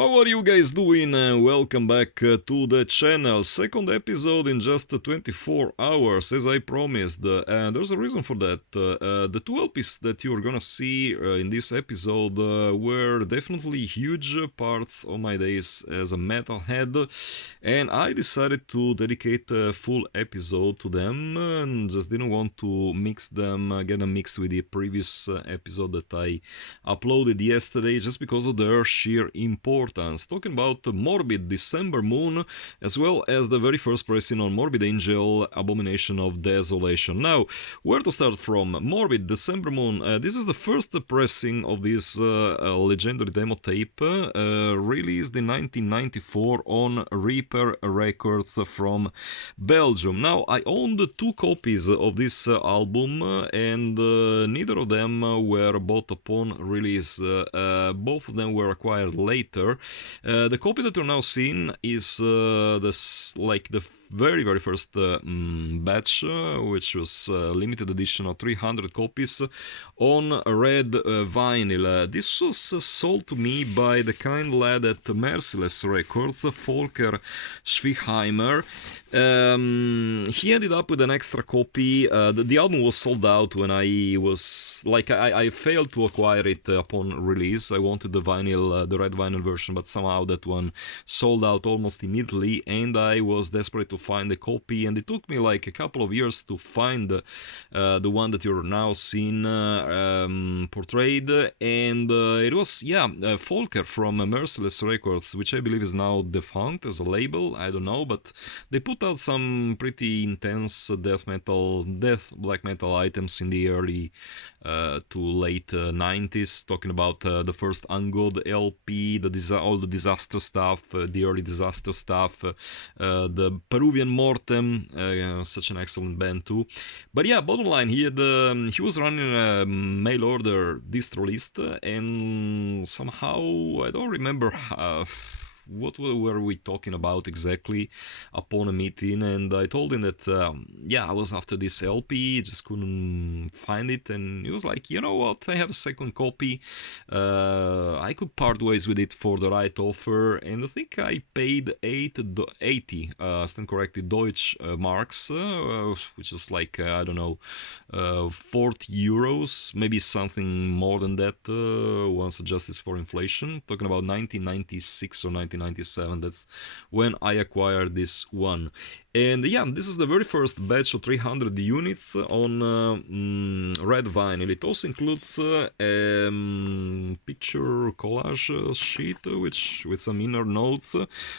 How are you guys doing? Welcome back to the channel. Second episode in just 24 hours, as I promised. And there's a reason for that. The two LPs that you're gonna see in this episode were definitely huge parts of my days as a metalhead. And I decided to dedicate a full episode to them and just didn't want to mix them, get them mixed with the previous episode that I uploaded yesterday just because of their sheer importance. Talking about Morbid, December Moon, as well as the very first pressing on Morbid Angel, Abomination of Desolation. Now, where to start from? Morbid, December Moon. This is the first pressing of this legendary demo tape, released in 1994 on Reaper Records from Belgium. Now, I owned two copies of this album, and neither of them were bought upon release. Both of them were acquired later. The copy that you're now seeing is the very first batch, which was limited edition of 300 copies on red vinyl. This was sold to me by the kind lad at Merciless Records, Volker Schwichheimer. He ended up with an extra copy. The album was sold out when I was I failed to acquire it upon release. I wanted the vinyl, the red vinyl version, but somehow that one sold out almost immediately, and I was desperate to find a copy, and it took me like a couple of years to find the one that you're now seeing portrayed, and it was Volker from Merciless Records, which I believe is now defunct as a label. I don't know, but they put out some pretty intense death black metal items in the early to late 90s, talking about the first Ungod LP, all the disaster stuff, the early disaster stuff, the Peruvian Mortem, such an excellent band too. But yeah, bottom line, he was running a mail order distro list, and somehow, I don't remember what were we talking about exactly upon a meeting, and I told him that I was after this LP, just couldn't find it, and he was like, you know what, I have a second copy, I could part ways with it for the right offer, and I think I paid 80 stand corrected Deutsch marks, which is like I don't know, 40 euros, maybe something more than that once adjusted for inflation. Talking about 1996 or 1997, that's when I acquired this one. And yeah, this is the very first batch of 300 units on red vinyl. It also includes picture collage sheet, which with some inner notes,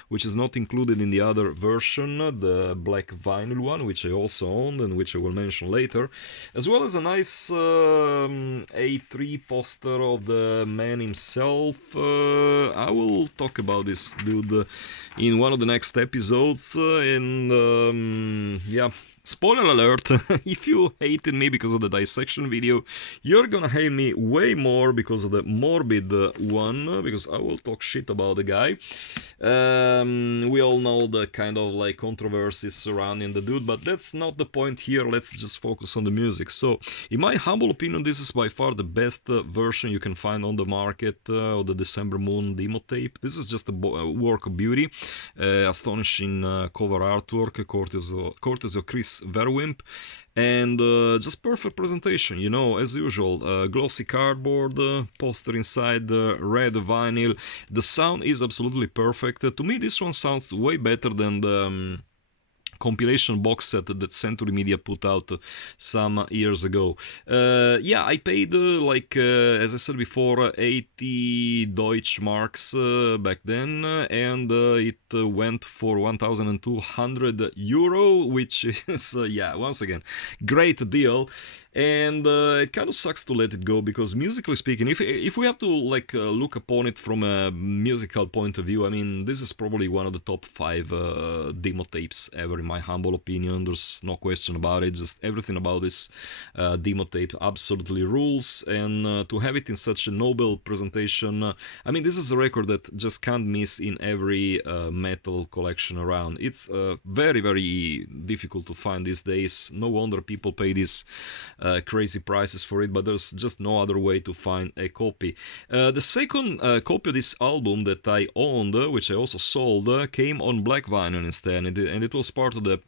which is not included in the other version, the black vinyl one, which I also owned and which I will mention later, as well as a nice A3 poster of the man himself. I will talk about this dude in one of the next episodes, and spoiler alert, if you hated me because of the dissection video, you're gonna hate me way more because of the Morbid one, because I will talk shit about the guy. We all know the kind of like controversies surrounding the dude, but that's not the point here. Let's just focus on the music. So, in my humble opinion, this is by far the best version you can find on the market of the December Moon demo tape. This is just a work of beauty, astonishing cover artwork, courtesy of Chris Verwimp, and just perfect presentation, you know, as usual. Glossy cardboard, poster inside, red vinyl. The sound is absolutely perfect. To me, this one sounds way better than the compilation box set that Century Media put out some years ago. I paid, as I said before, 80 Deutsch marks back then, and it went for 1,200 euro, which is, once again, great deal. And it kind of sucks to let it go, because musically speaking, if we have to look upon it from a musical point of view, I mean, this is probably one of the top 5 demo tapes ever in my humble opinion. There's no question about it. Just everything about this demo tape absolutely rules, and to have it in such a noble presentation, I mean, this is a record that just can't miss in every metal collection around. It's very, very difficult to find these days. No wonder people pay these crazy prices for it, but there's just no other way to find a copy. The second copy of this album that I owned, which I also sold, came on black vinyl instead, and it was part of the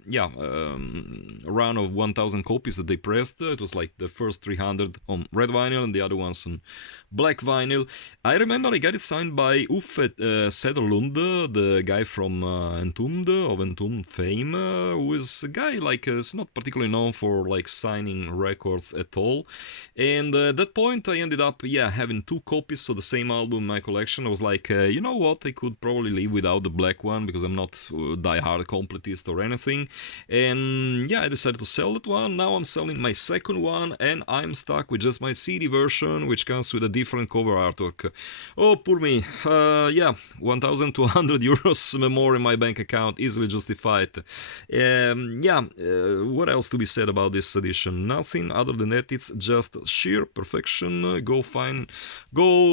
run of 1,000 copies that they pressed. It was like the first 300 on red vinyl and the other ones on black vinyl. I remember I got it signed by Uffe Sederlund, the guy from Entombed fame, who is a guy like is not particularly known for like signing records at all. And at that point I ended up having 2 copies of the same album in my collection. I was like, you know what, I could probably live without the black one because I'm not a die-hard completist or anything. And I decided to sell that one. Now I'm selling my second one, and I'm stuck with just my CD version, which comes with a different cover artwork. Oh, poor me. 1,200 euros more in my bank account, easily justified. What else to be said about this edition? Nothing other than that. It's just sheer perfection. Go,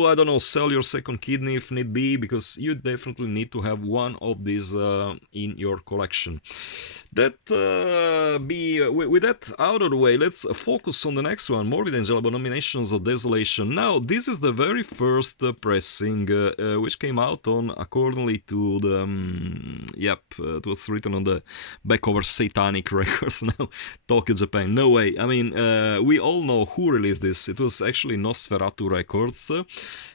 I don't know, sell your second kidney if need be, because you definitely need to have one of these in your collection. With that out of the way, let's focus on the next one, Morbid Abominations of Desolation. Now, this is the very first pressing, which came out on, accordingly to the, it was written on the back over Satanic Records. Now, Tokyo, Japan. No way. I mean, we all know who released this. It was actually Nosferatu Records.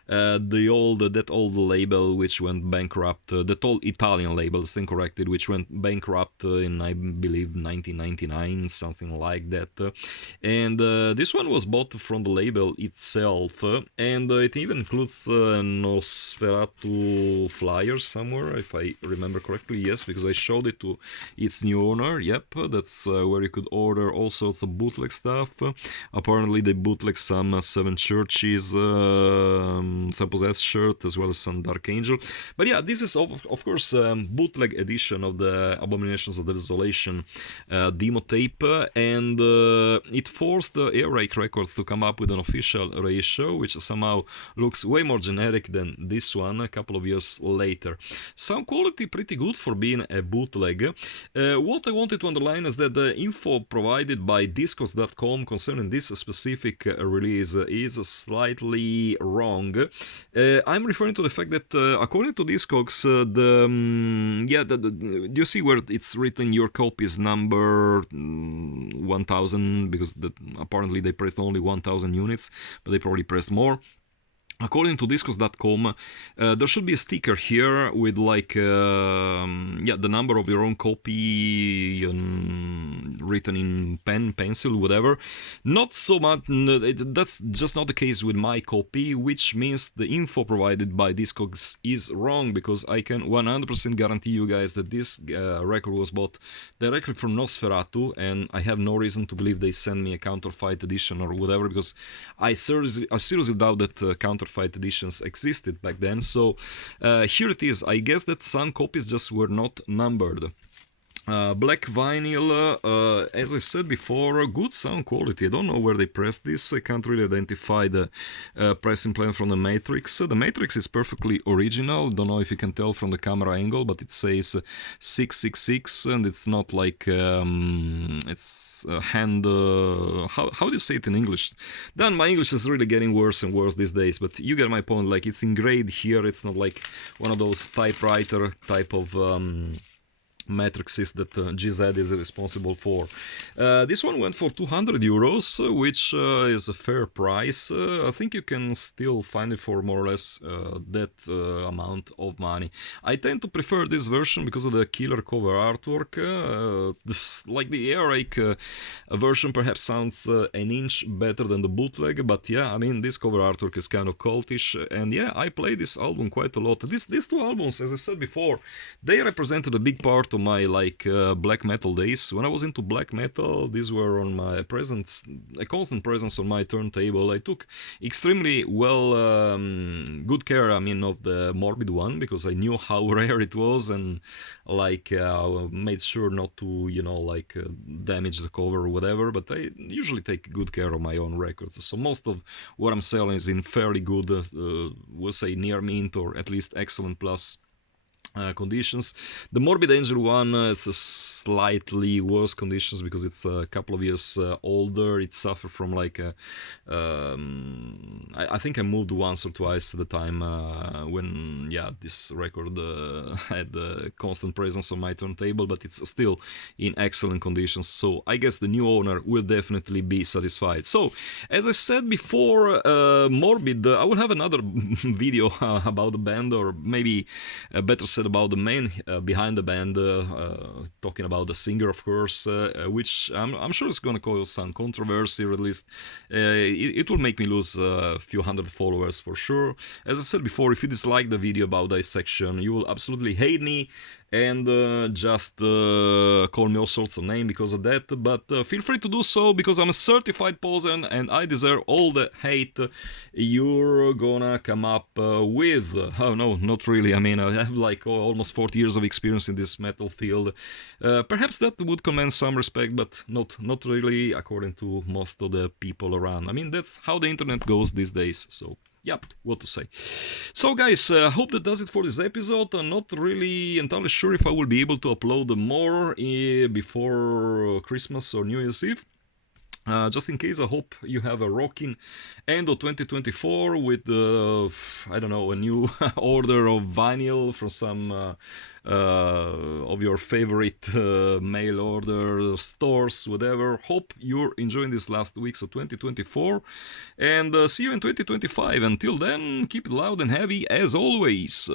That old label which went bankrupt, that old Italian label, stand corrected, which went bankrupt in, I believe, 1999, something like that. And this one was bought from the label itself, and it even includes Nosferatu flyers somewhere, if I remember correctly. Yes, because I showed it to its new owner. Yep, that's where you could order all sorts of bootleg stuff. Apparently they bootleg some Seven Churches, some Possessed shirt, as well as some Dark Angel. But this is of course bootleg edition of the Abominations of Desolation demo tape, and it forced Earache Records to come up with an official reissue, which somehow looks way more generic than this one a couple of years later. Sound quality pretty good for being a bootleg. What I wanted to underline is that the info provided by Discogs.com concerning this specific release is slightly wrong. I'm referring to the fact that according to Discogs, do you see where it's written your copy is number 1000, because apparently they pressed only 1000 units, but they probably pressed more. According to Discos.com, there should be a sticker here with like the number of your own copy written in pen, pencil, whatever. Not so much. That's just not the case with my copy, which means the info provided by Discogs is wrong, because I can 100% guarantee you guys that this record was bought directly from Nosferatu, and I have no reason to believe they sent me a counterfeit edition or whatever, because I seriously doubt that counterfeit editions existed back then. So here it is. I guess that some copies just were not numbered. Black vinyl, as I said before, good sound quality. I don't know where they pressed this. I can't really identify the pressing plan from the Matrix. The Matrix is perfectly original. Don't know if you can tell from the camera angle, but it says 666, and it's not like it's hand. How do you say it in English? Then my English is really getting worse and worse these days. But you get my point. Like, it's engraved here. It's not like one of those typewriter type of matrices that GZ is responsible for. This one went for 200 euros, which is a fair price. I think you can still find it for more or less that amount of money. I tend to prefer this version because of the killer cover artwork. Like the Earache version perhaps sounds an inch better than the bootleg, but I mean, this cover artwork is kind of cultish, and I play this album quite a lot. These two albums, as I said before, they represented a big part of my like black metal days. When I was into black metal, these were on my presence, a constant presence on my turntable. I took extremely good care, I mean, of the Morbid one, because I knew how rare it was, and like made sure not to, damage the cover or whatever. But I usually take good care of my own records, so most of what I'm selling is in fairly good, we'll say near mint or at least excellent plus conditions. The Morbid Angel one, it's a slightly worse conditions because it's a couple of years older. It suffered from like I think I moved once or twice at the time when this record had a constant presence on my turntable, but it's still in excellent conditions, so I guess the new owner will definitely be satisfied. So as I said before, Morbid, I will have another video about the band, or maybe better said about the man behind the band, talking about the singer, of course, which I'm sure is going to cause some controversy, or at least it will make me lose a few hundred followers for sure. As I said before, if you dislike the video about dissection, you will absolutely hate me and just call me all sorts of names because of that, but feel free to do so, because I'm a certified poser and I deserve all the hate you're gonna come up with. Oh no, not really. I mean, I have like almost 40 years of experience in this metal field. Perhaps that would command some respect, but not really according to most of the people around. I mean, that's how the internet goes these days, so yep, what to say. So guys, hope that does it for this episode. I'm not really entirely sure if I will be able to upload more before Christmas or New Year's Eve. Just in case, I hope you have a rocking end of 2024 with, I don't know, a new order of vinyl from some of your favorite mail order stores, whatever. Hope you're enjoying these last weeks of 2024, and see you in 2025. Until then, keep it loud and heavy as always.